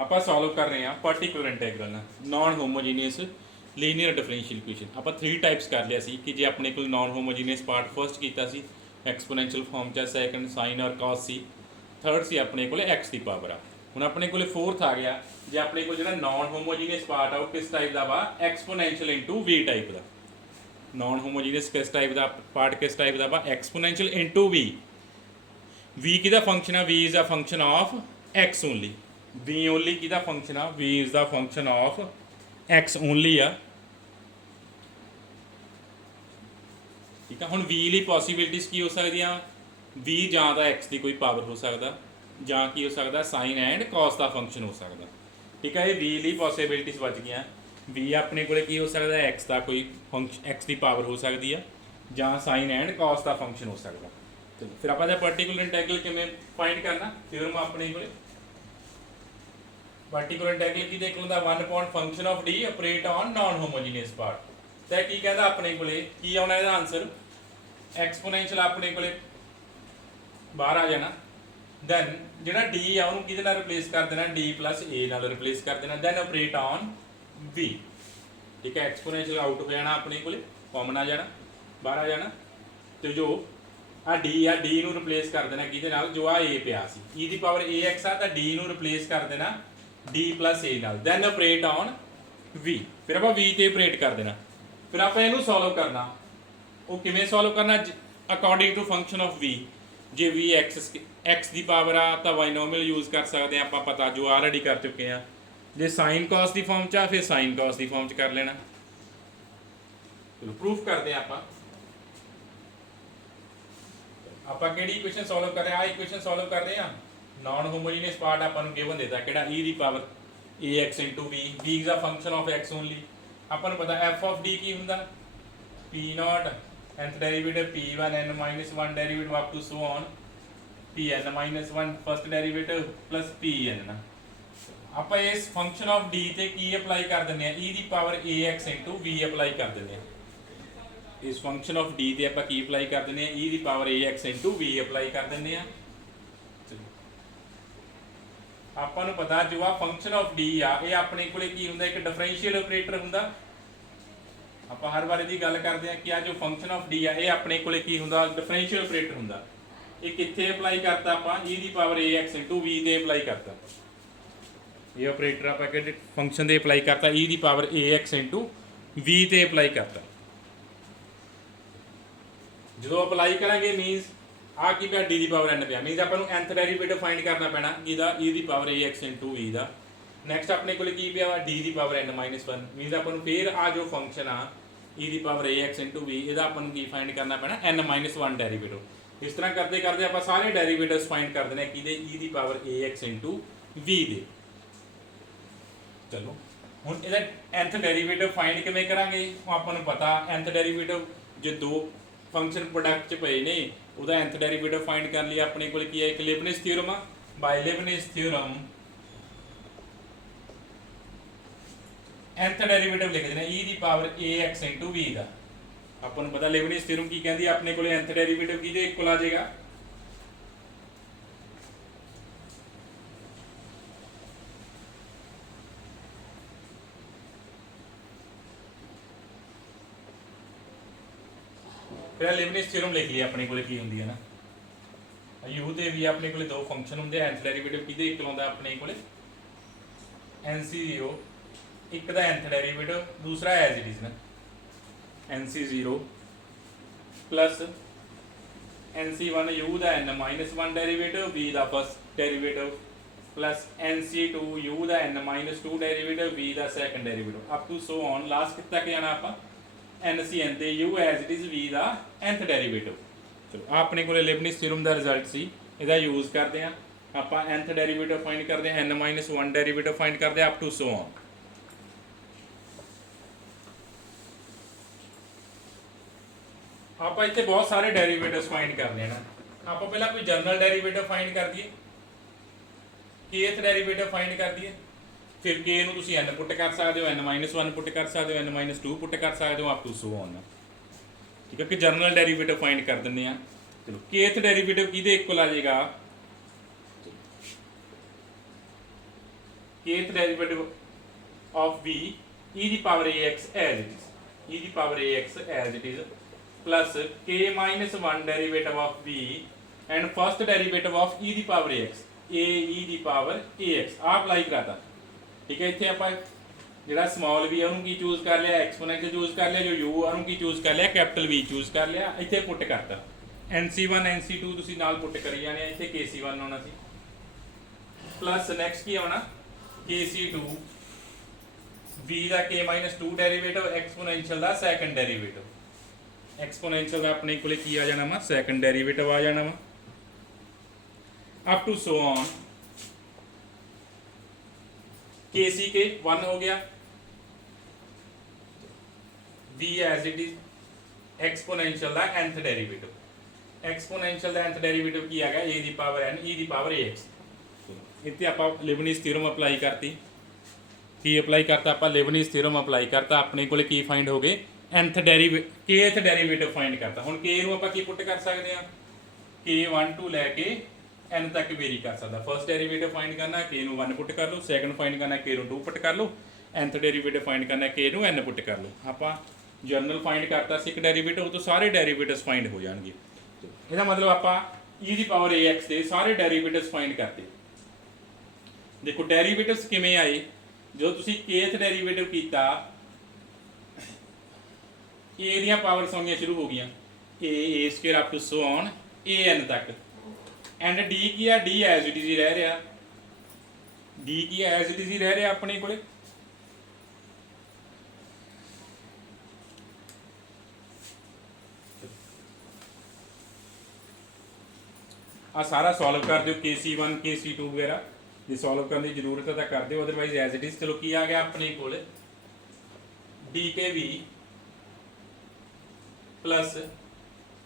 ਆਪਾਂ ਸੋਲਵ ਕਰ ਰਹੇ ਹਾਂ ਪਾਰਟੀਕੂਲਰ ਇੰਟੈਗਰਲ ਨਾਲ ਨਾਨ ਹੋਮੋਜੀਨੀਅਸ ਲੀਨੀਅਰ ਡਿਫਰੈਂਸ਼ੀਅਲ ਇਕੁਏਸ਼ਨ। ਆਪਾਂ 3 ਟਾਈਪਸ ਕਰ ਲਿਆ ਸੀ ਕਿ ਜੇ ਆਪਣੇ ਕੋਲ ਨਾਨ ਹੋਮੋਜੀਨੀਅਸ ਪਾਰਟ ਫਸਟ ਕੀਤਾ ਸੀ ਐਕਸਪੋਨੈਂਸ਼ੀਅਲ ਫਾਰਮ 'ਚ, ਸੈਕੰਡ ਸਾਈਨ ਔਰ ਕਾਸ ਸੀ, ਥਰਡ ਸੀ ਆਪਣੇ ਕੋਲ ਐਕਸ ਦੀ ਪਾਵਰ ਆ। ਹੁਣ ਆਪਣੇ ਕੋਲ ਫੋਰਥ ਆ ਗਿਆ। ਜੇ ਆਪਣੇ ਕੋਲ ਜਿਹੜਾ ਨਾਨ ਹੋਮੋਜੀਨੀਅਸ ਪਾਰਟ ਆ ਉਹ ਕਿਸ ਟਾਈਪ ਦਾ ਵਾ? ਐਕਸਪੋਨੈਂਸ਼ੀਅਲ ਇਨਟੂ ਵੀ ਟਾਈਪ ਦਾ। ਨਾਨ ਹੋਮੋਜੀਨੀਅਸ ਕਿਸ ਟਾਈਪ ਦਾ ਪਾਰਟ, ਕਿਸ ਟਾਈਪ ਦਾ ਵਾ? Exponential into v. ਵੀ ਕਿਹਦਾ ਫੰਕਸ਼ਨ ਆ? V is a function of x only. V only ਕਿਹਦਾ ਫੰਕਸ਼ਨ ਆ? V is the function of x only ਆ। ਠੀਕ ਆ। ਹੁਣ ਵੀ ਲਈ ਪੋਸੀਬਿਲਿਟੀਜ਼ ਕੀ ਹੋ ਸਕਦੀਆਂ? ਵੀ ਜਾਂ ਤਾਂ ਐਕਸ ਦੀ ਕੋਈ ਪਾਵਰ ਹੋ ਸਕਦਾ, ਜਾਂ ਕੀ ਹੋ ਸਕਦਾ? ਸਾਈਨ ਐਂਡ ਕਾਸ ਦਾ ਫੰਕਸ਼ਨ ਹੋ ਸਕਦਾ। ਠੀਕ ਆ। ਇਹ ਵੀ ਲਈ ਪੋਸੀਬਿਲਿਟੀਜ਼ ਬਚ ਗਈਆਂ। ਵੀ ਆਪਣੇ ਕੋਲੇ ਕੀ ਹੋ ਸਕਦਾ? ਐਕਸ ਦਾ ਕੋਈ ਫੰਕਸ਼ਨ, ਐਕਸ ਦੀ ਪਾਵਰ ਹੋ ਸਕਦੀ ਆ, ਜਾਂ ਸਾਈਨ ਐਂਡ ਕਾਸ ਦਾ ਫੰਕਸ਼ਨ ਹੋ ਸਕਦਾ। ਚਲੋ ਫਿਰ ਆਪਾਂ ਦਾ ਪਾਰਟੀਕੂਲਰ ਇੰਟੈਗਰਲ ਕਿਵੇਂ ਫਾਈਂਡ ਕਰਨਾ? ਥਿਓਰਮ ਆਪਣੇ ਕੋਲੇ ਪਾਰਟੀਕੂਲਰ ਇੰਟੈਗਰਲ ਕੀ ਦੇਖ ਲਉਂਦਾ? 1 upon function of d operate on non homogeneous part। ਤਾਂ ਕੀ ਕਹਿੰਦਾ ਆਪਣੇ ਕੋਲੇ? ਕੀ ਆਉਣਾ ਇਹਦਾ ਆਨਸਰ? ਐਕਸਪੋਨੈਂਸ਼ੀਅਲ ਆਪਣੇ ਕੋਲੇ ਬਾਹਰ ਆ ਜਾਣਾ। ਦੈਨ ਜਿਹੜਾ d ਆ ਉਹਨੂੰ ਕਿਹਦੇ ਨਾਲ ਰਿਪਲੇਸ ਕਰ ਦੇਣਾ? d plus a ਨਾਲ ਰਿਪਲੇਸ ਕਰ ਦੇਣਾ। Then operate on v। ਠੀਕ ਹੈ। ਐਕਸਪੋਨੈਂਸ਼ੀਅਲ ਆਊਟ ਹੋ ਜਾਣਾ ਆਪਣੇ ਕੋਲੇ, ਕਾਮਨ ਆ ਜਾਣਾ, ਬਾਹਰ ਆ ਜਾਣਾ। ਤੇ ਜੋ ਆ d ਆ, d ਨੂੰ ਰਿਪਲੇਸ ਕਰ ਦੇਣਾ ਕਿਹਦੇ ਨਾਲ? ਜੋ ਆ a ਪਿਆ ਸੀ, e ਦੀ ਪਾਵਰ ax ਆ, ਤਾਂ d ਨੂੰ ਰਿਪਲੇਸ ਕਰ ਦੇਣਾ d plus a ਨਾਲ। Then operate on v। ਫਿਰ ਆਪਾਂ v ਤੇ ਆਪਰੇਟ ਕਰ ਦੇਣਾ। ਫਿਰ ਆਪਾਂ ਇਹਨੂੰ ਸੋਲਵ ਕਰਨਾ। ਉਹ ਕਿਵੇਂ ਸੋਲਵ ਕਰਨਾ? According to function of v। ਜੇ v x ਦੀ ਪਾਵਰ ਆ ਤਾਂ ਬਾਈਨੋਮੀਅਲ ਯੂਜ਼ ਕਰ ਸਕਦੇ ਆ, ਆਪਾਂ ਪਤਾ ਜੋ ਆਲਰੇਡੀ ਕਰ ਚੁੱਕੇ ਆ। ਜੇ ਸਾਈਨ ਕਾਸ ਦੀ ਫਾਰਮ 'ਚ ਆ ਫਿਰ ਸਾਈਨ ਕਾਸ ਦੀ ਫਾਰਮ 'ਚ ਕਰ ਲੈਣਾ। ਚਲੋ ਪ੍ਰੂਫ ਕਰਦੇ ਆ ਆਪਾਂ। ਆਪਾਂ ਕਿਹੜੀ ਇਕੁਏਸ਼ਨ ਸੋਲਵ ਕਰ ਰਹੇ ਆ? ਇਕੁਏਸ਼ਨ ਸੋਲਵ ਕਰ ਰਹੇ ਆ ਨਾਨ ਹੋਮੋਜੀਨੀਅਸ ਪਾਰਟ ਆਪਾਂ ਨੂੰ ਗਿਵਨ ਦਿੱਤਾ ਕਿਹੜਾ? e ਦੀ power ax v। v is a function of x only. ਆਪਾਂ ਨੂੰ ਪਤਾ f ਆਫ d ਕੀ ਹੁੰਦਾ? p0 nth derivative p1 n - 1 derivative up to so on pn - 1 first derivative plus pn। ਆਪਾਂ ਇਸ ਫੰਕਸ਼ਨ ਆਫ d ਤੇ ਕੀ apply ਕਰ ਦਿੰਦੇ ਆ? e ਦੀ ਪਾਵਰ ax v ਅਪਲਾਈ ਕਰ ਦਿੰਦੇ ਆ। ਇਸ ਫੰਕਸ਼ਨ ਆਫ d ਤੇ ਆਪਾਂ ਕੀ ਅਪਲਾਈ ਕਰ ਦਿੰਦੇ ਆ? e ਦੀ ਪਾਵਰ ax v ਅਪਲਾਈ ਕਰ ਦਿੰਦੇ ਆ। ਆਪਾਂ ਨੂੰ ਪਤਾ ਜੋ ਆ ਫੰਕਸ਼ਨ ਆਫ d ਆ ਇਹ ਆਪਣੇ ਕੋਲੇ ਕੀ ਹੁੰਦਾ? ਇੱਕ ਡਿਫਰੈਂਸ਼ੀਅਲ ਆਪਰੇਟਰ ਹੁੰਦਾ। ਆਪਾਂ ਹਰ ਵਾਰ ਇਹਦੀ ਗੱਲ ਕਰਦੇ ਆ ਕਿ ਆ ਜੋ ਫੰਕਸ਼ਨ ਆਫ d ਆ ਇਹ ਆਪਣੇ ਕੋਲੇ ਕੀ ਹੁੰਦਾ? ਡਿਫਰੈਂਸ਼ੀਅਲ ਆਪਰੇਟਰ ਹੁੰਦਾ। ਇਹ ਕਿੱਥੇ ਅਪਲਾਈ ਕਰਤਾ ਆਪਾਂ? e ਦੀ ਪਾਵਰ ax v ਤੇ ਅਪਲਾਈ ਕਰਤਾ। ਇਹ ਆਪਰੇਟਰ ਆਪਾਂ ਕਿਹੜੇ ਫੰਕਸ਼ਨ ਦੇ ਅਪਲਾਈ ਕਰਤਾ? e ਦੀ ਪਾਵਰ ax v ਤੇ ਅਪਲਾਈ ਕਰਤਾ। ਜਦੋਂ ਅਪਲਾਈ ਕਰਾਂਗੇ ਮੀਨਸ ਆ ਕੀ ਪਿਆ? d ਦੀ ਪਾਵਰ n ਪਿਆ। ਮੀਨਸ ਆਪਾਂ ਨੂੰ nth ਡੈਰੀਵੇਟਿਵ ਫਾਈਂਡ ਕਰਨਾ ਪੈਣਾ ਇਹਦਾ e ਦੀ ਪਾਵਰ ax v ਦਾ। ਨੈਕਸਟ ਆਪਣੇ ਕੋਲੇ ਕੀ ਪਿਆ ਵਾ? d ਦੀ ਪਾਵਰ n - 1। ਮੀਨਸ ਆਪਾਂ ਨੂੰ ਫੇਰ ਆ ਜੋ ਫੰਕਸ਼ਨ ਆ e ਦੀ ਪਾਵਰ ax v ਇਹਦਾ ਆਪਾਂ ਨੂੰ ਕੀ ਫਾਈਂਡ ਕਰਨਾ ਪੈਣਾ? n - 1 derivative. ਇਸ ਤਰ੍ਹਾਂ ਕਰਦੇ ਕਰਦੇ ਆਪਾਂ ਸਾਰੇ ਡੈਰੀਵੇਟਿਵਸ ਫਾਈਂਡ ਕਰ ਦੇਣੇ ਕਿਹਦੇ? e ਦੀ ਪਾਵਰ ax v ਦੇ। ਚਲੋ ਹੁਣ ਇਹਦਾ nth ਡੈਰੀਵੇਟਿਵ ਫਾਈਂਡ ਕਿਵੇਂ ਕਰਾਂਗੇ? ਉਹ ਆਪਾਂ ਨੂੰ ਪਤਾ nth ਡੈਰੀਵੇਟਿਵ ਜੇ ਦੋ ਫੰਕਸ਼ਨ ਪ੍ਰੋਡਕਟ 'ਚ ਪਏ ਨੇ ਉਹਦਾ nth ਡੈਰੀਵੇਟਿਵ ਫਾਈਂਡ ਕਰਨ ਲਈ ਆਪਣੇ ਕੋਲ ਕੀ ਹੈ? ਇੱਕ ਲਿਬਨਿਜ਼ ਥਿਊਰਮ ਆ। ਬਾਈ ਲਿਬਨਿਜ਼ ਥਿਊਰਮ nth ਡੈਰੀਵੇਟਿਵ ਲਿਖ ਦੇਣਾ e ਦੀ ਪਾਵਰ ax v ਦਾ। ਆਪਾਂ ਨੂੰ ਪਤਾ ਲਿਬਨਿਜ਼ ਥਿਊਰਮ ਕੀ ਕਹਿੰਦੀ ਹੈ? ਆਪਣੇ ਕੋਲੇ nth ਡੈਰੀਵੇਟਿਵ ਕਿਹਦੇ ਇਕੁਅਲ ਆ ਜਾਏਗਾ? ਫਿਰ ਲਿਬਨਿਜ਼ ਥਿਊਰਮ ਲਿਖ ਲਈ ਆਪਣੇ ਕੋਲੇ ਕੀ ਹੁੰਦੀ ਹੈ ਨਾ। u ਤੇ v ਆਪਣੇ ਕੋਲੇ ਦੋ ਫੰਕਸ਼ਨ ਹੁੰਦੇ ਆ। nth ਡੈਰੀਵੇਟਿਵ ਕਿਹਦੇ ਇਕੁਅਲ ਹੁੰਦਾ ਆਪਣੇ ਕੋਲੇ? nc0 ਇੱਕ ਦਾ nth ਡੈਰੀਵੇਟਿਵ, ਦੂਸਰਾ ਐਜ਼ ਇਟ ਇਜ਼ ਨਾ nc0 ਪਲਸ nc1 u ਦਾ n - 1 ਡੈਰੀਵੇਟਿਵ, v ਦਾ first derivative plus nc2 u ਦਾ n - 2 ਡੈਰੀਵੇਟਿਵ, v ਦਾ second derivative up to so on. Last ਕਿੱਥੇ ਤੱਕ ਜਾਣਾ ਆਪਾਂ? nCn ਤੇ u as it is v ਦਾ nth ਡੈਰੀਵੇਟਿਵ। ਚਲੋ ਆ ਆਪਣੇ ਕੋਲੇ ਲਿਬਨਿਜ਼ ਥਿਊਰਮ ਦਾ ਰਿਜ਼ਲਟ ਸੀ। ਇਹਦਾ ਯੂਜ਼ ਕਰਦੇ ਆ ਆਪਾਂ nth ਡੈਰੀਵੇਟਿਵ ਫਾਈਂਡ ਕਰਦੇ ਆ, n - 1 ਡੈਰੀਵੇਟਿਵ ਫਾਈਂਡ ਕਰਦੇ ਆ ਅਪ ਟੂ ਸੋ ਔਨ। ਆਪਾਂ ਇੱਥੇ ਬਹੁਤ ਸਾਰੇ ਡੈਰੀਵੇਟਿਵਸ ਫਾਈਂਡ ਕਰ ਲੈਣਾ। ਆਪਾਂ ਪਹਿਲਾਂ ਕੋਈ ਜਨਰਲ ਡੈਰੀਵੇਟਿਵ ਫਾਈਂਡ ਕਰ ਦਈਏ, kth ਡੈਰੀਵੇਟਿਵ ਫਾਈਂਡ ਕਰ ਦਈਏ। ਫਿਰ k ਨੂੰ ਤੁਸੀਂ n ਪੁੱਟ ਕਰ ਸਕਦੇ ਹੋ, n - 1 ਪੁੱਟ ਕਰ ਸਕਦੇ ਹੋ, n - 2 ਪੁੱਟ ਕਰ ਸਕਦੇ ਹੋ ਅਪ ਟੂ ਸੋ ਔਨ। ਠੀਕ ਹੈ ਕਿ ਜਨਰਲ ਡੈਰੀਵੇਟਿਵ ਫਾਈਂਡ ਕਰ ਦਿੰਦੇ ਆ। ਚਲੋ kth ਡੈਰੀਵੇਟਿਵ ਕਿਹਦੇ ਇਕੁਅਲ ਆ ਜਾਏਗਾ? kth derivative of v e the power ax as it is, e the power ax as it is, plus k minus 1 derivative of v and first derivative of e the power ax, a e the power ax ਆ apply ਕਰਾਤਾ। ਠੀਕ ਹੈ, ਇੱਥੇ ਆਪਾਂ ਜਿਹੜਾ small v ਉਹਨੂੰ ਕੀ choose ਕਰ ਲਿਆ, ਐਕਸਪੋਨੈਂਸ਼ੀਅਲ ਚੂਜ਼ ਕਰ ਲਿਆ, ਜੋ u ਉਹਨੂੰ ਕੀ ਚੂਜ਼ ਕਰ ਲਿਆ, ਕੈਪੀਟਲ v ਚੂਜ਼ ਕਰ ਲਿਆ, ਇੱਥੇ ਪੁੱਟ ਕਰਤਾ। nc1 nc2 ਤੁਸੀਂ ਨਾਲ ਪੁੱਟ ਕਰੀ ਜਾਣੇ, ਇੱਥੇ kc1 ਆਉਣਾ ਸੀ, ਪਲੱਸ ਨੈਕਸਟ ਕੀ ਆਉਣਾ kc2 v ਦਾ k-2 ਡੈਰੀਵੇਟਿਵ, ਐਕਸਪੋਨੈਂਸ਼ੀਅਲ ਦਾ ਸੈਕੰਡ ਡੈਰੀਵੇਟਿਵ। ਐਕਸਪੋਨੈਂਸ਼ੀਅਲ ਦਾ ਆਪਣੇ ਕੋਲੇ ਕੀ ਆ ਜਾਣਾ ਵਾ, ਸੈਕੰਡ ਡੈਰੀਵੇਟਿਵ ਆ ਜਾਣਾ ਵਾ, up to so on kc के 1 हो गया, v as it is, exponential ਦਾ nth ਡੈਰੀਵੇਟਿਵ, एक्सपोनेंशियल ਦਾ nth ਡੈਰੀਵੇਟਿਵ ਕੀ ਆ ਗਿਆ, a ਦੀ ਪਾਵਰ n e ਦੀ ਪਾਵਰ ax। ਇੱਥੇ ਆਪਾਂ ਲਿਬਨਿਜ਼ ਥਿਊਰਮ ਅਪਲਾਈ ਕਰਤੀ, ਕੀ ਅਪਲਾਈ ਕਰਤਾ ਆਪਾਂ, ਲਿਬਨਿਜ਼ ਥਿਊਰਮ ਅਪਲਾਈ ਕਰਤਾ, ਆਪਣੇ ਕੋਲੇ ਕੀ ਫਾਈਂਡ ਹੋ ਗਏ, nth kth ਡੈਰੀਵੇਟਿਵ ਫਾਈਂਡ ਕਰਤਾ। ਹੁਣ k ਨੂੰ ਆਪਾਂ ਕੀ ਪੁੱਟ ਕਰ ਸਕਦੇ ਆ, k1 ਤੋਂ ਲੈ ਕੇ n ਤੱਕ ਵੇਰੀ ਕਰ ਸਕਦਾ। ਫਸਟ ਡੈਰੀਵੇਟਿਵ ਫਾਈਂਡ ਕਰਨਾ, k ਨੂੰ 1 ਪੁੱਟ ਕਰ ਲਓ, ਸੈਕੰਡ ਫਾਈਂਡ ਕਰਨਾ k ਨੂੰ 2 ਪੁੱਟ ਕਰ ਲਓ, nth ਡੈਰੀਵੇਟਿਵ ਫਾਈਂਡ ਕਰਨਾ k ਨੂੰ n ਪੁੱਟ ਕਰ ਲਓ। ਆਪਾਂ ਜਨਰਲ ਫਾਈਂਡ ਕਰਤਾ ਸੀ ਇੱਕ ਡੈਰੀਵੇਟਿਵ, ਉਹ ਤੋਂ ਸਾਰੇ ਡੈਰੀਵੇਟਿਵਸ ਫਾਈਂਡ ਹੋ ਜਾਣਗੇ। ਇਹਦਾ ਮਤਲਬ ਆਪਾਂ e ਦੀ ਪਾਵਰ ax ਦੇ ਸਾਰੇ ਡੈਰੀਵੇਟਿਵਸ ਫਾਈਂਡ ਕਰਤੇ। ਦੇਖੋ ਡੈਰੀਵੇਟਿਵਸ ਕਿਵੇਂ ਆਏ, ਜਦੋਂ ਤੁਸੀਂ kth ਡੈਰੀਵੇਟਿਵ ਕੀਤਾ a ਦੀਆਂ ਪਾਵਰਸ ਆਉਣੀਆਂ ਸ਼ੁਰੂ ਹੋ ਗਈਆਂ, a square up to so on an ਤੱਕ, ਐਂਡ d ਕੀ ਆ, d ਐਜ਼ ਇਟ ਇਜ਼ ਹੀ ਰਹਿ ਰਿਹਾ, d ਕੀ ਐਜ਼ ਇਟ ਇਜ਼ ਹੀ ਰਹਿ ਰਿਹਾ ਆਪਣੇ ਕੋਲੇ। ਆ ਸਾਰਾ ਸੋਲਵ ਕਰ ਦਿਓ, kc1 kc2 ਵਗੈਰਾ ਜੇ ਸੋਲਵ ਕਰਨ ਦੀ ਜ਼ਰੂਰਤ ਹੈ ਤਾਂ ਕਰ ਦਿਓ, ਅਦਰਵਾਈਜ਼ ਐਜ਼ ਇਟ ਇਜ਼। ਚਲੋ ਕੀ ਆ ਗਿਆ ਆਪਣੇ ਕੋਲ, dkv plus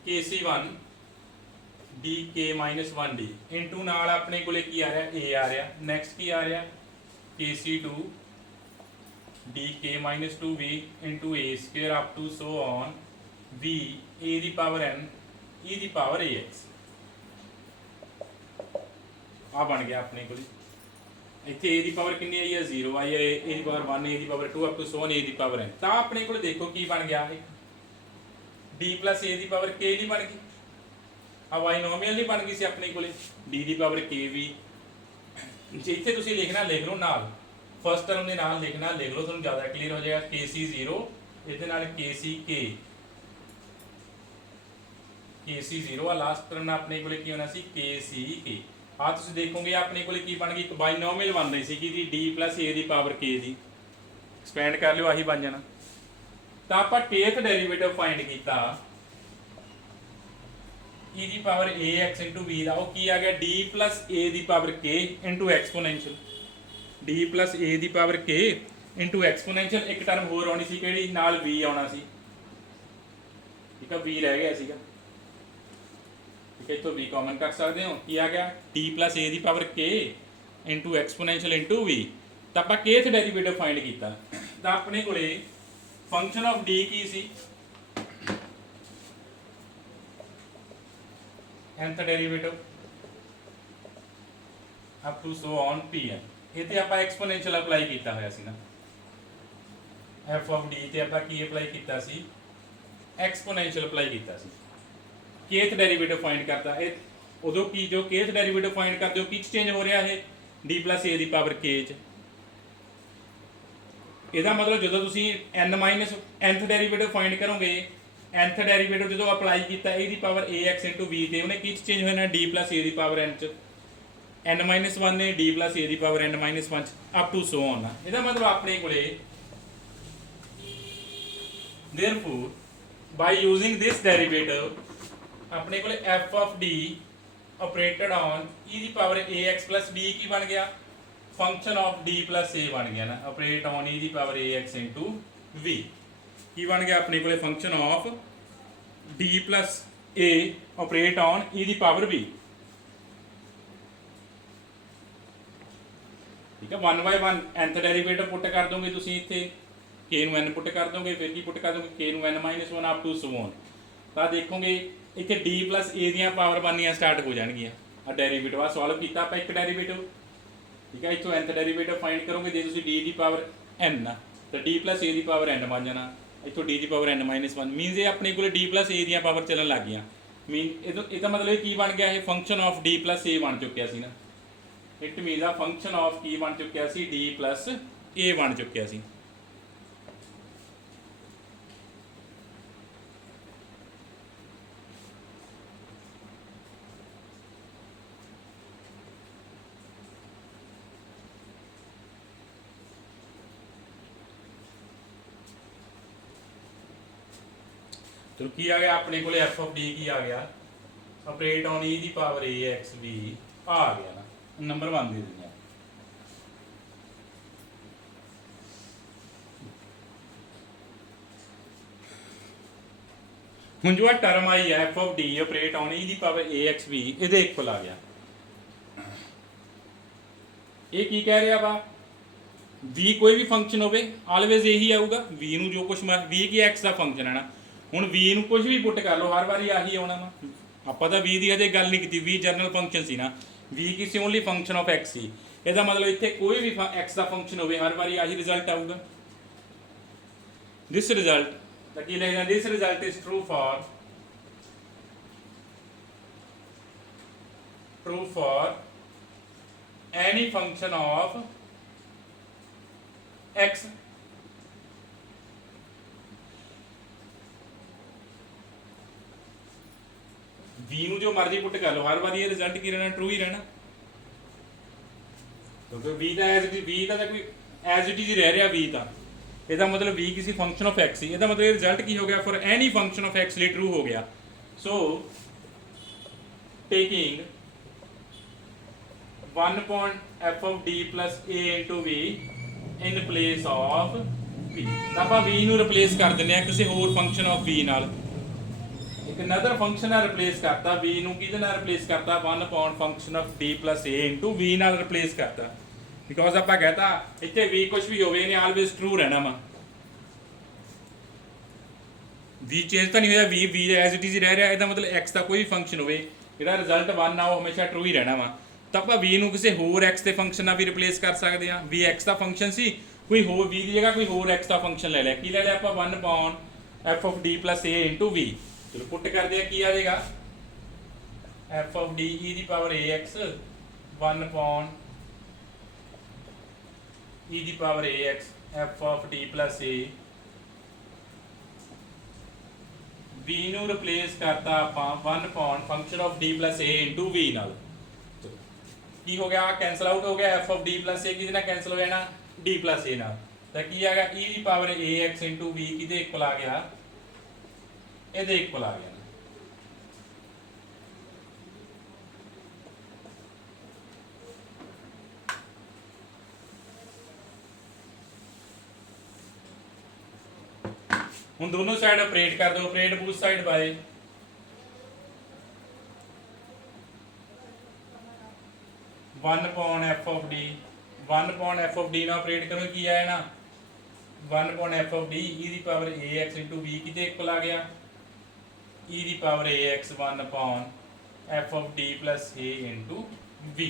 kc1 dk-1d into ਨਾਲ ਆਪਣੇ ਕੋਲੇ ਕੀ ਆ ਰਿਹਾ, a ਆ ਰਿਹਾ, ਨੈਕਸਟ ਕੀ ਆ ਰਿਹਾ, kc2 dk-2v into a square up to so on v a ਦੀ ਪਾਵਰ n e ਦੀ ਪਾਵਰ ax। ਆ ਬਣ ਗਿਆ ਆਪਣੇ ਕੋਲ। ਇੱਥੇ a ਦੀ ਪਾਵਰ ਕਿੰਨੀ ਆਈ ਹੈ, 0 ਆਈ ਹੈ, a ਦੀ ਪਾਵਰ 1, a ਦੀ power 2 up to so on a ਦੀ ਪਾਵਰ n। ਤਾਂ ਆਪਣੇ ਕੋਲ ਦੇਖੋ ਕੀ ਬਣ ਗਿਆ, d ਪਲਸ a ਦੀ ਪਾਵਰ k ਦੀ ਬਣ ਗਈ, ਆ ਬਾਈਨੋਮੀਅਲ ਨਹੀਂ ਬਣ ਗਈ ਸੀ ਆਪਣੇ ਕੋਲੇ, d ਦੀ ਪਾਵਰ k ਵੀ। ਜੇ ਇੱਥੇ ਤੁਸੀਂ ਲਿਖਣਾ ਲਿਖ ਲਓ ਨਾਲ, ਫਸਟ ਟਰਮ ਦੇ ਨਾਲ ਲਿਖਣਾ ਲਿਖ ਲਓ, ਤੁਹਾਨੂੰ ਜ਼ਿਆਦਾ ਕਲੀਅਰ ਹੋ ਜਾਏਗਾ। kc0 ਇਹਦੇ ਨਾਲ kc0 ਆ ਲਾਸਟ ਟਰਮ ਨਾਲ ਆਪਣੇ ਕੋਲੇ ਕੀ ਹੋਣਾ ਸੀ, kck। ਆ ਤੁਸੀਂ ਦੇਖੋਗੇ ਆਪਣੇ ਕੋਲੇ ਕੀ ਬਣ ਗਈ, ਇੱਕ ਬਾਈਨੋਮੀਅਲ ਬਣ ਰਹੀ ਸੀ ਕਿ d ਪਲਸ a ਦੀ ਪਾਵਰ k ਦੀ, ਐਕਸਪੈਂਡ ਕਰ ਲਿਓ, ਆਹੀ ਬਣ ਜਾਣਾ। ਤਾਂ ਆਪਾਂ kth ਡੈਰੀਵੇਟਿਵ ਫਾਈਂਡ ਕੀਤਾ e ਦੀ ਪਾਵਰ ax into v ਦਾ, ਉਹ ਕੀ ਆ ਗਿਆ, d plus a ਦੀ power k into exponential, d plus a ਦੀ ਪਾਵਰ k into exponential। ਇੱਕ ਟਰਮ ਹੋਰ ਆਉਣੀ ਸੀ ਕਿਹੜੀ, ਨਾਲ v ਆਉਣਾ ਸੀ, ਠੀਕ ਆ, v ਰਹਿ ਗਿਆ ਸੀਗਾ, ਠੀਕ ਹੈ, ਇੱਥੋਂ v ਕਾਮਨ ਕਰ ਸਕਦੇ ਹੋ, ਕੀ ਆ ਗਿਆ, d plus a ਦੀ power k into exponential into v। ਤਾਂ ਆਪਾਂ kth ਡੈਰੀਵੇਟਿਵ ਫਾਈਂਡ ਕੀਤਾ, ਤਾਂ ਆਪਣੇ ਕੋਲੇ ਫੰਕਸ਼ਨ ਆਫ d ਕੀ ਸੀ, nth derivative up to so on pn। ਇੱਥੇ ਆਪਾਂ ਐਕਸਪੋਨੈਂਸ਼ੀਅਲ ਅਪਲਾਈ ਕੀਤਾ ਹੋਇਆ ਸੀ ਨਾ, f of d ਤੇ ਆਪਾਂ ਕੀ ਅਪਲਾਈ ਕੀਤਾ ਸੀ, ਐਕਸਪੋਨੈਂਸ਼ੀਅਲ ਅਪਲਾਈ ਕੀਤਾ ਸੀ। kth ਡੈਰੀਵੇਟਿਵ ਫਾਈਂਡ ਕਰਤਾ, ਇਹ ਉਦੋਂ ਕੀ ਜੋ kth ਡੈਰੀਵੇਟਿਵ ਫਾਈਂਡ ਕਰਦੇ ਹੋ ਕਿਸ ਚੇਂਜ ਹੋ ਰਿਹਾ, ਇਹ d plus a ਦੀ ਪਾਵਰ k ਚ। ਇਹਦਾ ਮਤਲਬ ਜਦੋਂ ਤੁਸੀਂ nth ਡੈਰੀਵੇਟਿਵ ਫਾਈਂਡ ਕਰੋਗੇ, nth ਡੈਰੀਵੇਟਿਵ ਜਦੋਂ ਅਪਲਾਈ ਕੀਤਾ a ਦੀ ਪਾਵਰ ax into v ਤੇ, ਉਹਨੇ ਕਿਸ ਚੇਂਜ ਹੋਣਾ, d plus a ਦੀ ਪਾਵਰ n ਚ, n-1 ਨੇ d plus a ਦੀ ਪਾਵਰ n-1 ਚ ਅਪ ਟੂ ਸੋ ਔਨ। ਇਹਦਾ ਮਤਲਬ ਆਪਣੇ ਕੋਲੇ therefore by using this derivative ਆਪਣੇ ਕੋਲੇ f of d operated on e ਦੀ ਪਾਵਰ ax plus d ਕੀ ਬਣ ਗਿਆ, function of d plus a ਬਣ ਗਿਆ ਨਾ, ਆਪਰੇਟ ਔਨ e ਦੀ ਪਾਵਰ ax into v ਕੀ ਬਣ ਗਿਆ ਆਪਣੇ ਕੋਲੇ, function of d plus a operate on e ਦੀ ਪਾਵਰ v। ਠੀਕ ਹੈ, 1 by 1 nth ਡੈਰੀਵੇਟਿਵ ਪੁੱਟ ਕਰ ਦੋਗੇ ਤੁਸੀਂ, ਇੱਥੇ k ਨੂੰ n ਪੁੱਟ ਕਰ ਦੋਗੇ, ਫਿਰ ਕੀ ਪੁੱਟ ਕਰ ਦੋਗੇ, k ਨੂੰ n-1 up to so on. ਤਾਂ ਦੇਖੋਗੇ ਇੱਥੇ d plus a ਦੀਆਂ ਪਾਵਰ ਬਣਨੀਆਂ ਸਟਾਰਟ ਹੋ ਜਾਣਗੀਆਂ। ਆ ਡੈਰੀਵੇਟਿਵ ਆ ਸੋਲਵ ਕੀਤਾ ਆਪਾਂ ਇੱਕ ਡੈਰੀਵੇਟਿਵ, ठीक है। इतों nth डेरीवेटिव फाइंड करोगे जो तुम d की पावर n तो d प्लस a की पावर n बन जाना, इतों d की पावर n माइनस 1 मीनस ये अपने को d plus a the power चलन लग गई। मीन इसका मतलब की बन गया, ये function of d plus a बन चुकिया सी ना। इट मीन आ फंक्शन ऑफ की बन चुकिया सी d प्लस a बन चुकिया सी। चलो की आ गया अपने को एफ ऑफ डी की आ गया, ऑपरेट ऑन ई दी पावर ए एक्स बी आ गया ना, नंबर 1 दे दिया। हुण जो टर्म आई है F of D operate on ई दी पावर ए एक्स बी ये इक्वल आ गया। ये की कह रहा वा, वी कोई भी फंक्शन हो ऑलवेज यही आऊगा, वी नू जो कुछ वी की एक्स का फंक्शन है ना, हुण वी नू कुछ भी पुट कर लो हर बारी आही आना वा। आपां तां वी दी अजे गल नहीं की, वी जनरल फंक्शन सी ना, वी किसी ओनली फंक्शन ऑफ एक्स सी। इसका मतलब इत्थे कोई भी एक्स का फंक्शन हो हर बारी आही रिजल्ट आऊगा। दिस रिजल्ट तां की लिखना, this result is true for any function of X V नू जो मर्जी पुट कर लो हर बार ये रिजल्ट की रहना, ट्रू ही रहना, क्योंकि वी का एज वी का कोई एज इट इज रह रहा वी का। इसका मतलब वी किसी फंक्शन ऑफ एक्स ही, इसका मतलब रिजल्ट की हो गया for any function of x लिए ट्रू हो गया। So taking 1 upon f of d plus a into v in place of v, ਆਪਾਂ v ਨੂੰ ਰਿਪਲੇਸ ਕਰ ਦਿੰਦੇ ਆ ਕਿਸੇ ਹੋਰ ਫੰਕਸ਼ਨ ਆਫ v ਨਾਲ। एक अनदर फंक्शन है रिप्लेस करता v ਨੂੰ ਕਿਹਦੇ ਨਾਲ ਰਿਪਲੇਸ ਕਰਤਾ 1 upon function of d plus a into v ਨਾਲ ਰਿਪਲੇਸ ਕਰਤਾ, ਬਿਕੋਜ਼ ਆਪਾਂ ਕਹਤਾ ਇੱਥੇ v ਕੁਝ ਵੀ ਹੋਵੇ ਇਹਨੇ ਆਲਵੇਸ ਟਰੂ ਰਹਿਣਾ ਵਾ, v ਚੇਂਜ ਤਾਂ ਨਹੀਂ ਹੋਇਆ, v ਐਜ਼ ਇਟ ਇਜ਼ ਰਹਿ ਰਿਹਾ। ਇਹਦਾ ਮਤਲਬ x ਦਾ ਕੋਈ ਵੀ ਫੰਕਸ਼ਨ ਹੋਵੇ ਜਿਹੜਾ ਰਿਜ਼ਲਟ 1 ਆ ਉਹ ਹਮੇਸ਼ਾ ਟਰੂ ਹੀ ਰਹਿਣਾ ਵਾ। ਤਾਂ ਆਪਾਂ v ਨੂੰ ਕਿਸੇ ਹੋਰ x ਦੇ ਫੰਕਸ਼ਨ ਨਾਲ ਵੀ ਰਿਪਲੇਸ ਕਰ ਸਕਦੇ ਆ। v x ਦਾ ਫੰਕਸ਼ਨ ਸੀ, ਕੋਈ ਹੋਰ v ਦੀ ਜਗ੍ਹਾ ਕੋਈ ਹੋਰ x ਦਾ ਫੰਕਸ਼ਨ ਲੈ ਲਿਆ। ਕੀ ਲੈ ਲਿਆ ਆਪਾਂ 1 upon f of d plus a into v। चलो पुट कर दिया, की आ जाएगा एफ ऑफ डी ई दी पावर ए एक्स 1 upon ई दी power A X F of D plus A V नू रिप्लेस करता आपां 1 upon function of D plus A into V नाल। की हो गया कैंसल आउट हो गया, F of D plus A किहदे नाल कैंसल हो जाना डी प्लस ए नाल। तो की आ गया ई दी पावर ए एक्स इंटू वी किहदे इक्वल आ गया, ਇਹਦੇ ਇਕੁਅਲ ਆ ਗਿਆ। ਹੁਣ ਦੋਨੋਂ ਸਾਈਡ ਆਪਰੇਟ ਕਰ ਦਿਓ, operate booth side by 1 upon f of d 1 upon f of d ਨਾਲ ਆਪਰੇਟ ਕਰੋ, ਕੀ ਆਇਆ ਨਾ 1 upon f of d e ਦੀ ਪਾਵਰ ax into v ਕਿਤੇ ਇਕੁਅਲ ਆ ਗਿਆ e ਦੀ power ax 1 upon f of d plus a into v।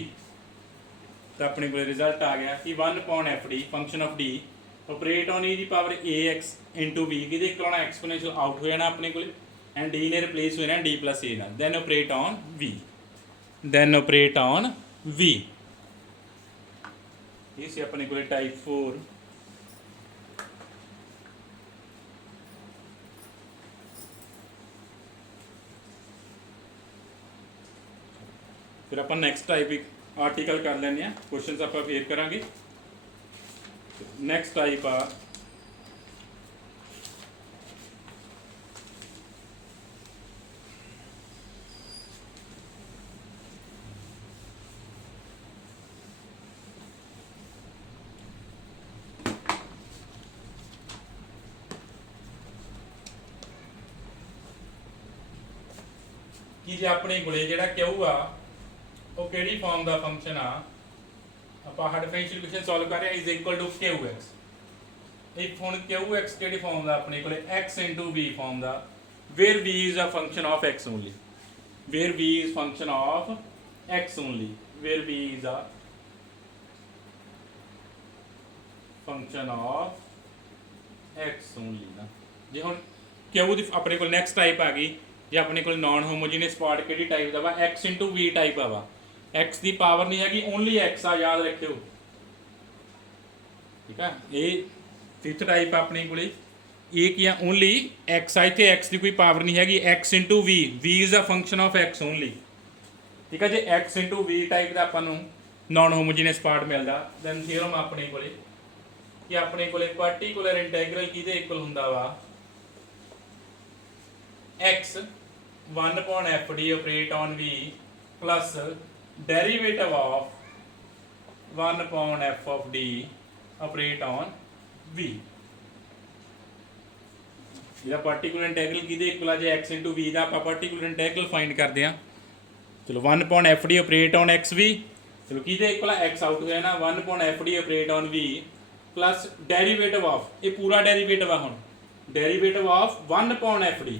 ਤਾਂ ਆਪਣੇ ਕੋਲ ਰਿਜ਼ਲਟ ਆ ਗਿਆ ਕਿ 1 upon f d function of d operate on e ਦੀ ਪਾਵਰ ax into v ਕਿਹਦੇ ਇਕੁਅਲ ਆਉਣਾ ਐਕਸਪੋਨੈਂਸ਼ੀਅਲ ਆਊਟ ਹੋ ਜਾਣਾ ਆਪਣੇ ਕੋਲ, ਐਂਡ d ਨੇ ਰਿਪਲੇਸ ਹੋ ਜਾਣਾ d plus a ਨਾਲ। Then operate on v, then operate on v। ਇਹ ਸੀ ਆਪਣੇ ਕੋਲ ਟਾਈਪ 4। फिर अपन नैक्सट टाइप एक आर्टिकल कर लें, क्वेश्चन आप फेर करा। नैक्सट टाइप आ कि जे अपने कोले जिहड़ा क्यू आ ਉਹ ਕਿਹੜੀ ਫਾਰਮ ਦਾ ਫੰਕਸ਼ਨ ਆ। ਆਪਾਂ ਹਾ ਡਿਫਰੈਂਸ਼ੀਅਲ ਇਕੁਏਸ਼ਨ ਸੋਲਵ ਕਰ ਰਹੇ ਇਜ਼ ਇਕੁਅਲ ਟੂ qx। ਇਹ ਹੁਣ qx ਕਿਹੜੀ ਫਾਰਮ ਦਾ ਆਪਣੇ ਕੋਲੇ x v ਫਾਰਮ ਦਾ, where v is a function of x only, where v is function of x only, where v is a function of X only ना जे हुण Q दी अपने को नैक्सट टाइप आ गई जे अपने को नॉन होमोजीनियस पार्ट किहड़ी टाइप दा वा एक्स इंटू वी टाइप आ वा एक्स की पावर नहीं हैगी ओनली एक्स आ याद रखियो ठीक है ये फिफ्थ टाइप अपने को ये की ओनली एक्स आ इत्थे एक्स की कोई पावर नहीं हैगी X into V is a function of X only ठीक है जे एक्स इंटू वी टाइप का अपन नॉन होमोजीनियस पार्ट मिलता दैन थ्योरम अपने को कि अपने को पर्टिकुलर इंटैग्रल किहदे इक्वल हुंदा वा X 1 upon F D operate on V plus derivative of 1 upon F of D operate on V ਜਿਹੜਾ ਪਾਰਟਿਕੂਲਰ ਇੰਟੈਗਰਲ ਕਿਹਦੇ ਇਕੁਅਲ ਆ ਜੇ x into v ਦਾ ਆਪਾਂ ਪਾਰਟਿਕੂਲਰ ਇੰਟੈਗਰਲ ਫਾਈਂਡ ਕਰਦੇ ਆ ਚਲੋ 1 upon f d operate on x v ਚਲੋ ਕਿਹਦੇ ਇਕੁਅਲ ਆ x ਆਊਟ ਹੋਇਆ ਨਾ 1 upon f d operate on v plus derivative of ਇਹ ਪੂਰਾ ਡੈਰੀਵੇਟਿਵ ਆ ਹੁਣ derivative of 1 upon f d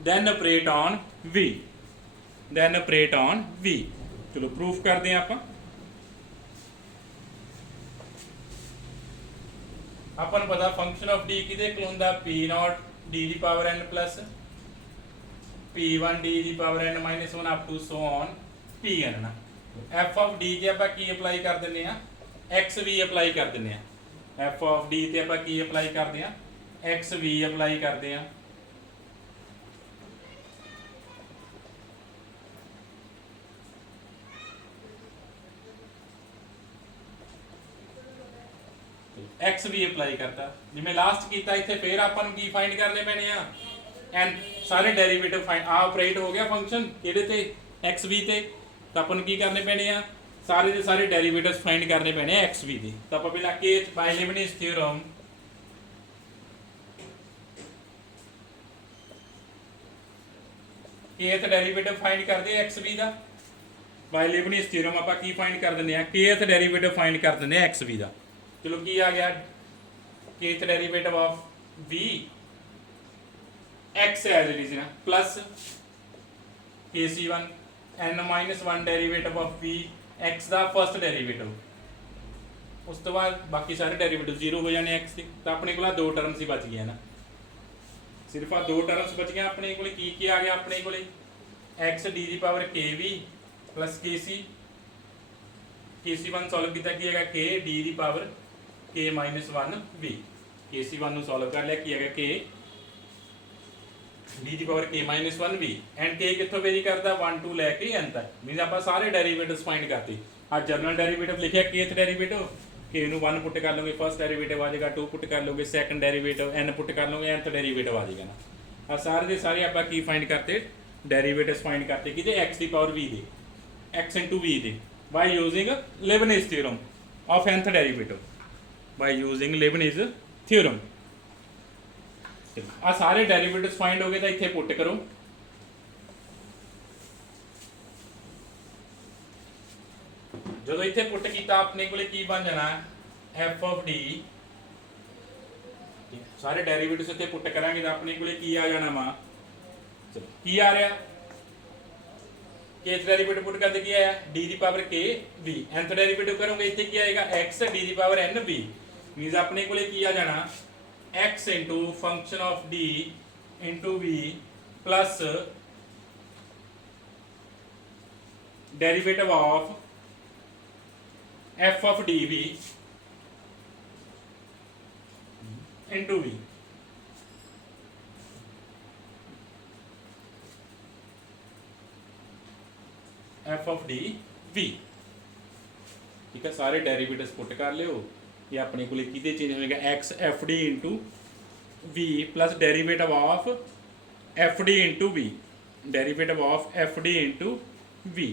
then operate on v then operate on v ਚਲੋ ਪ੍ਰੂਫ ਕਰਦੇ ਆ ਆਪਾਂ ਆਪਾਂ ਨੂੰ ਪਤਾ ਫੰਕਸ਼ਨ ਆਫ d ਕਿਹਦੇ ਇਕੁਅਲ ਹੁੰਦਾ p0 d the power n plus p1 d the power n minus 1 up to so on pn ਨਾ f of d ਤੇ ਆਪਾਂ ਕੀ ਅਪਲਾਈ ਕਰ ਦਿੰਨੇ ਆ xv ਅਪਲਾਈ ਕਰ ਦਿੰਨੇ ਆ f of d ਤੇ ਆਪਾਂ ਕੀ ਅਪਲਾਈ ਕਰਦੇ ਆ xv ਅਪਲਾਈ ਕਰਦੇ ਆ एक्स भी अप्लाई करता जिमें लास्ट किया इतने फिर अपन की फाइंड करने पैने एंड सारे डेरिवेटिव फाइंड आ ऑपरेट हो गया फंक्शन कि एक्स भी ते तो अपन की करने पैने सारे के सारे डेरिवेटिव्स फाइंड करने पैने एक्स भी के तो आप पहला के by Leibniz theorem kth derivative find करते एक्स भी का बाय लीबनिज़ थ्योरम आप की फाइंड कर दें केथ डेरिवेटिव फाइंड कर दें एक्स भी का चलो की आ गया kth derivative of v x as it is ना plus kc1 n minus 1 derivative of v x दा फर्स्ट डेरिवेटिव उस तो बाद बाकी सारे डेरिवेटिव जीरो हो जाने x के तो अपने को दो टर्म्स ही बच गए ना सिर्फ आ दो टर्म्स बच गए अपने को की आ गया अपने को x d दी power kv plus kc1 solve किया की है k d दी power k minus 1 v kc1 ਨੂੰ ਸੋਲਵ ਕਰ ਲਿਆ ਕੀ ਹੈਗਾ k d the power k minus 1 v and k ਕਿੱਥੋਂ ਵੇਰੀ ਕਰਦਾ 1 2 ਲੈ ਕੇ n ਤੱਕ ਮੀਨਸ ਆਪਾਂ ਸਾਰੇ ਡੈਰੀਵੇਟਿਵਸ ਫਾਈਂਡ ਕਰਤੇ ਆ ਜਨਰਲ ਡੈਰੀਵੇਟਿਵ ਲਿਖਿਆ kth ਡੈਰੀਵੇਟਿਵ k ਨੂੰ 1 ਪੁੱਟ ਕਰ ਲਓਗੇ ਫਰਸਟ ਡੈਰੀਵੇਟਿਵ ਆ ਜਾਏਗਾ 2 ਪੁੱਟ ਕਰ ਲਓਗੇ ਸੈਕੰਡ ਡੈਰੀਵੇਟਿਵ n ਪੁੱਟ ਕਰ ਲਓਗੇ nth ਡੈਰੀਵੇਟਿਵ ਆ ਜਾਏਗਾ ਨਾ ਆ ਸਾਰੇ ਦੇ ਸਾਰੇ ਆਪਾਂ ਕੀ ਫਾਈਂਡ ਕਰਤੇ ਡੈਰੀਵੇਟਿਵਸ ਫਾਈਂਡ ਕਰਤੇ ਕਿਤੇ x ਦੀ ਪਾਵਰ v ਦੇ x v ਦੇ by using Leibniz theorem of nth derivative by using Leibniz theorem आ सारे डेरिवेटिव्स फाइंड हो गए तो इत्थे पुट करो जो इत्थे पुट किया अपने को की बन जाना f of d सारे डेरिवेटिव्स इत्थे पुट करांगे तो अपने को की आ जाना वा चलो की आ रहा kth डेरिवेटिव पुट करते क्या है d दी power k v nth derivative करोगे इत्थे क्या आएगा x d दी पावर n v मींस अपने को की आ जाना x into function of d into v plus derivative of f of dv into v f of d v ठीक है सारे डेरिवेटिव्स पुट कर लियो ये अपने को कितने चेंज होगा X F D into V plus derivative of F D into V derivative of F D into V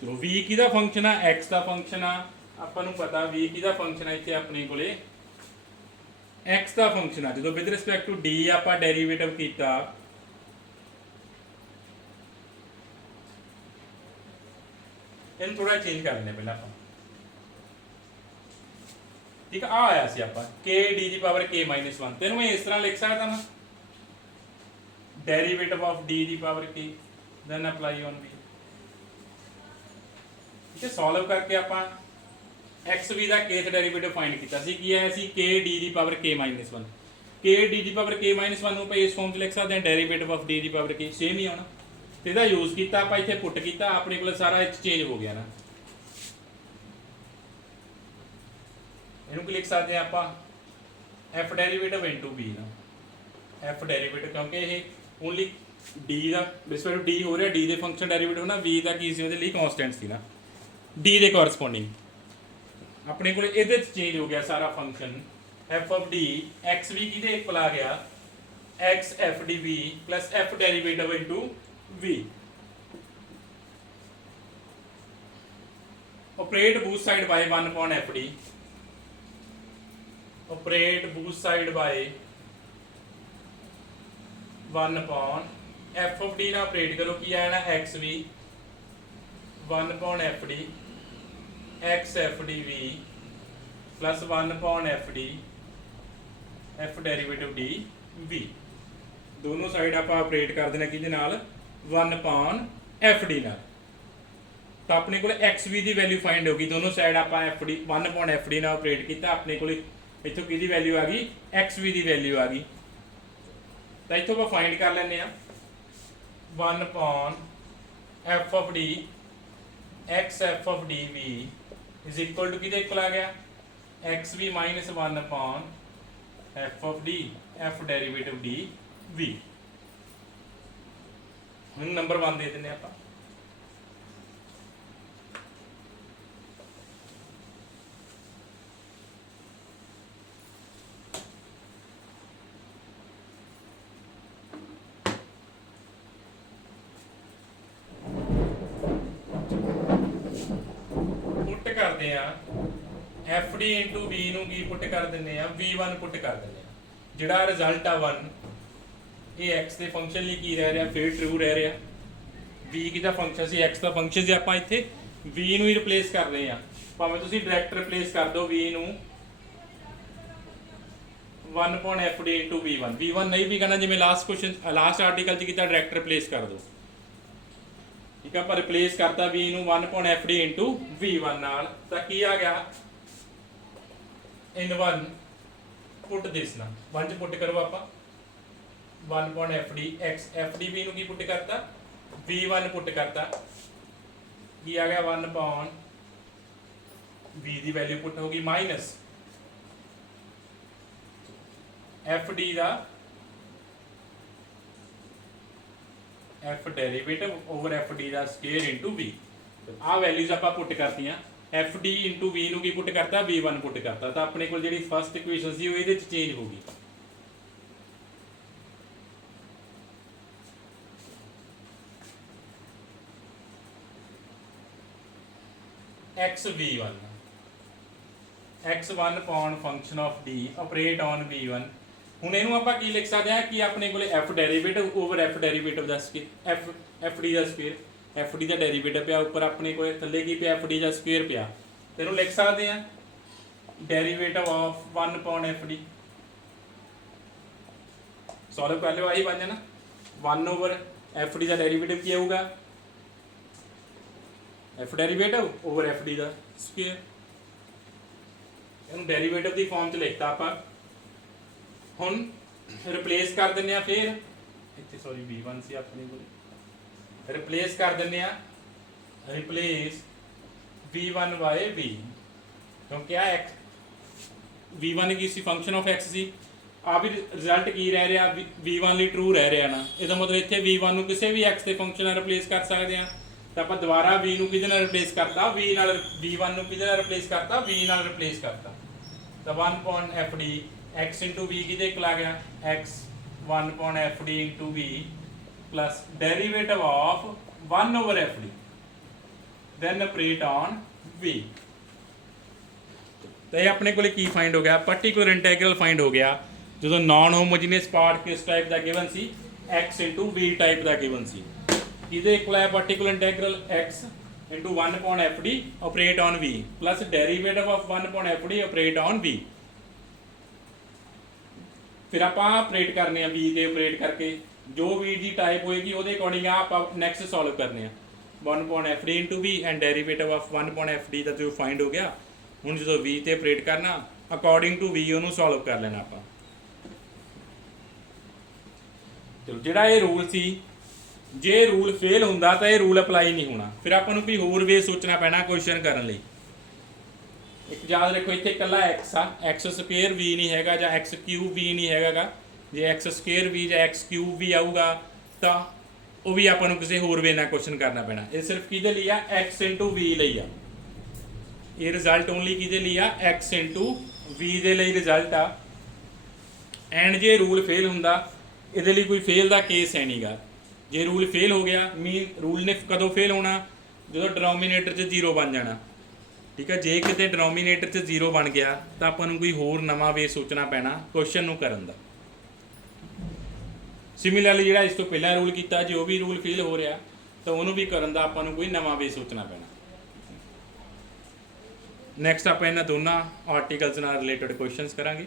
चलो वी की फंक्शन आ एक्स का फंक्शन आ अपन पता वी की फंक्शन है इतने अपने को एक्स का फंक्शन आ जो विद रिस्पेक्ट टू डी आप डेरीवेटिव किया इन थोड़ा चेंज कर लें पहले आप ठीक है आ आया सी आप k d दी पावर k माइनस 1 तेन मैं इस तरह लिख सकता ना डेरिवेटिव ऑफ d दी power k then apply on v ठीक है सॉल्व करके आप एक्स वी का kth डेरीवेटिव फाइंड किया की आया सी के डी की पावर k माइनस 1 के डी की पावर k माइनस 1 को इस फॉर्म च लिख सकते हैं डेरीवेटिव ऑफ डी की पावर k सेम ही आना तो यदा यूज किया आप इतने पुट किया अपने को सारा चेंज हो गया ना इनू की लिख सकते हैं आप एफ डेरीवेटिव इंटू बी ना एफ डेरीवेटिव क्योंकि ये ओनली डी का रिस्पेक्ट डी हो रहा डी के फंक्शन डेरीवेटिव ना बी का की कॉन्सटेंट सी ना डी के कॉरसपोंडिंग अपने को ये चेंज हो गया सारा function F of D X V कि इक्वल आ गया X F D V plus F derivative into V operate both side by 1 upon F D operate both side by 1 upon F of D ना operate करो की आया ना X V 1 upon F D x F D V plus 1 upon F D F derivative D V दोनों side आप operate कर देना कि 1 अपॉन एफ डी नाल तो अपने को एक्स वी की वैल्यू फाइंड होगी दोनों साइड आप F D 1 upon F D नाल ऑपरेट किया अपने को इतों कि वैल्यू आ गई एक्स वी की वैल्यू आ गई तो इतों आप फाइंड कर लें 1 upon F of D x F of D V is equal to कि इक्वल आ गया X V minus 1 upon F of D F derivative D we हम नंबर 1 दे दें आप करते हैं एफ डी इंटू बी की पुट कर दें V1 पुट कर दें जोड़ा रिजल्ट आ 1 ये एक्स के फंक्शन लिए की रह रहा फिर ट्रू रह रहा बी की फंक्शन से एक्स का फंक्शन से आप इतने V ही रिप्लेस कर रहे हैं भावें तुम डायरैक्ट रिप्लेस कर दो V 1 upon F D into V1 नहीं भी करना जिमें लास्ट क्वेश्चन लास्ट आर्टिकल च किया डायरैक्ट रिप्लेस कर दो ठीक है पर रिप्लेस करता V 1 upon F D into V1 नाल तो की आ गया इन 1 पुट दिस ना 1 च पुट करो आप 1 upon F D x F d b की पुट करता V1 पुट करता की आ गया 1 अपॉन V की वैल्यू पुट होगी माइनस एफ डी का f derivative over f d का स्केयर इंटू वी आ वैल्यूज आप पुट करती एफ डी इंटू वी की पुट करता V1 पुट करता तो अपने को जी फस्ट इक्वेशन सी ये चेंज होगी x V1 x1 upon function of D operate on V1 ਹੁਣ ਇਹਨੂੰ ਆਪਾਂ ਕੀ ਲਿਖ ਸਕਦੇ ਹਾਂ ਕਿ ਆਪਣੇ ਕੋਲੇ f derivative over f derivative ਦਾ ਸਕੁਅਰ f d ਦਾ ਸਕੁਅਰ f d ਦਾ ਡੈਰੀਵੇਟਿਵ ਪਿਆ ਉੱਪਰ ਆਪਣੇ ਕੋਲੇ ਥੱਲੇ ਕੀ ਪਿਆ f d ਦਾ ਸਕੁਅਰ ਪਿਆ ਤੇ ਇਹਨੂੰ ਲਿਖ ਸਕਦੇ ਹਾਂ derivative of 1 upon f d solve ਕਰ ਲਿਓ ਆਹੀ ਬਣ ਜਾਣਾ 1 ਓਵਰ f d ਦਾ ਡੈਰੀਵੇਟਿਵ ਕੀ ਆਊਗਾ f derivative over f d ਦਾ ਸਕੁਅਰ ਇਹਨੂੰ ਡੈਰੀਵੇਟਿਵ ਦੀ ਫਾਰਮ 'ਚ ਲਿਖਤਾ ਆਪਾਂ ਹੁਣ ਰਿਪਲੇਸ ਕਰ ਦਿੰਨੇ ਆ ਫਿਰ ਇੱਥੇ ਸੌਰੀ V1 ਸੀ ਆਪਣੇ ਕੋਲ ਰਿਪਲੇਸ ਕਰ ਦਿੰਨੇ ਆ ਰਿਪਲੇਸ V1 ਬਾਈ V ਕਿਉਂਕਿ ਆ V1 Ki C function of x ਸੀ ਆ ਵੀ ਰਿਜ਼ਲਟ ਕੀ ਰਹਿ ਰਿਹਾ V1 ਲਈ ਟਰੂ ਰਹਿ ਰਿਹਾ ਨਾ ਇਹਦਾ ਮਤਲਬ ਇੱਥੇ V1 ਨੂੰ ਕਿਸੇ ਵੀ x ਦੇ ਫੰਕਸ਼ਨ ਨਾਲ ਰਿਪਲੇਸ ਕਰ ਸਕਦੇ ਆ ਤਾਂ ਆਪਾਂ ਦੁਬਾਰਾ V ਨੂੰ ਕਿਹਦੇ ਨਾਲ ਰਿਪਲੇਸ ਕਰਤਾ V ਨਾਲ V1 ਨੂੰ ਕਿਹਦੇ ਨਾਲ ਰਿਪਲੇਸ ਕਰਤਾ V ਨਾਲ ਰਿਪਲੇਸ ਕਰਤਾ ਤਾਂ 1 upon f d x into v की इक्वल आ गया x 1 upon f d into v plus derivative of 1 over f d then operate on v तो ये अपने को की फाइंड हो गया पर्टिकुलर इंटीग्रल फाइंड हो गया जो नॉन होमोजीनियस पार्ट किस टाइप का गिवन सी x into v टाइप का गिवन सी इहदे इक्वल है particular integral x into 1 upon f d operate on v plus derivative of 1 upon f d operate on v फिर आप ऑपरेट करने बी के ऑपरेट करके जो बी की टाइप होएगी वो अकॉर्डिंग आप नैक्सट सॉल्व करने 1 upon f d into B and derivative of 1 upon f d का जो फाइंड हो गया ਹੁਣ ਜਦੋਂ v ਤੇ ਆਪਰੇਟ ਕਰਨਾ ਅਕੋਰਡਿੰਗ ਟੂ v ਉਹਨੂੰ ਸੋਲਵ ਕਰ ਲੈਣਾ ਆਪਾਂ। ਚਲੋ ਜਿਹੜਾ ਇਹ ਰੂਲ ਸੀ, ਜੇ ਰੂਲ ਫੇਲ ਹੁੰਦਾ ਤਾਂ ਇਹ ਰੂਲ ਅਪਲਾਈ ਨਹੀਂ ਹੋਣਾ, ਫਿਰ ਆਪਾਂ ਨੂੰ ਕੋਈ ਹੋਰ ਵੇ ਸੋਚਣਾ ਪੈਣਾ ਕੁਐਸਚਨ ਕਰਨ ਲਈ। ਇੱਕ ਯਾਦ ਰੱਖੋ ਇੱਥੇ ਇਕੱਲਾ x ਆ, x ਸਕੁਅਰ v ਨਹੀਂ ਹੈਗਾ ਜਾਂ x ਕਿਊਬ v ਨਹੀਂ ਹੈਗਾਗਾ। ਜੇ x ਸਕੁਅਰ v ਜਾਂ x ਕਿਊਬ v ਆਊਗਾ ਤਾਂ ਉਹ ਵੀ ਆਪਾਂ ਨੂੰ ਕਿਸੇ ਹੋਰ ਵੇ ਨਾਲ ਕੁਐਸਚਨ ਕਰਨਾ ਪੈਣਾ। ਇਹ ਸਿਰਫ ਕਿਹਦੇ ਲਈ ਆ? x v ਲਈ ਆ। ਇਹ ਰਿਜ਼ਲਟ ਓਨਲੀ ਕਿਹਦੇ ਲਈ ਆ? x v ਦੇ ਲਈ ਰਿਜ਼ਲਟ ਆ। ਐਂਡ ਜੇ ਰੂਲ ਫੇਲ ਹੁੰਦਾ, ਇਹਦੇ ਲਈ ਕੋਈ ਫੇਲ ਦਾ ਕੇਸ ਹੈ ਨਹੀਂਗਾ। ਜੇ ਰੂਲ ਫੇਲ ਹੋ ਗਿਆ ਮੀਨ ਰੂਲ ਨੇ ਕਦੋਂ ਫੇਲ ਹੋਣਾ? ਜਦੋਂ ਡਿਨੋਮੀਨੇਟਰ 'ਚ 0 ਬਣ ਜਾਣਾ। ਠੀਕ ਹੈ, ਜੇ ਕਿਤੇ ਡਿਨੋਮੀਨੇਟਰ 'ਚ 0 ਬਣ ਗਿਆ ਤਾਂ ਆਪਾਂ ਨੂੰ ਕੋਈ ਹੋਰ ਨਵਾਂ ਵੇ ਸੋਚਣਾ ਪੈਣਾ ਕੁਐਸਚਨ ਨੂੰ ਕਰਨ ਦਾ। ਸਿਮਿਲਰਲੀ ਜਿਹੜਾ ਇਸ ਤੋਂ ਪਹਿਲਾਂ ਰੂਲ ਕੀਤਾ, ਜੇ ਉਹ ਵੀ ਰੂਲ ਫੇਲ ਹੋ ਰਿਹਾ ਤਾਂ ਉਹਨੂੰ ਵੀ ਕਰਨ ਦਾ ਆਪਾਂ ਨੂੰ ਕੋਈ ਨਵਾਂ ਵੇ ਸੋਚਣਾ ਪੈਣਾ। ਨੈਕਸਟ ਆਪਾਂ ਇਹਨਾਂ ਦੋਨਾਂ ਆਰਟੀਕਲਸ ਨਾਲ ਰਿਲੇਟਡ ਕੁਐਸਚਨਸ ਕਰਾਂਗੇ।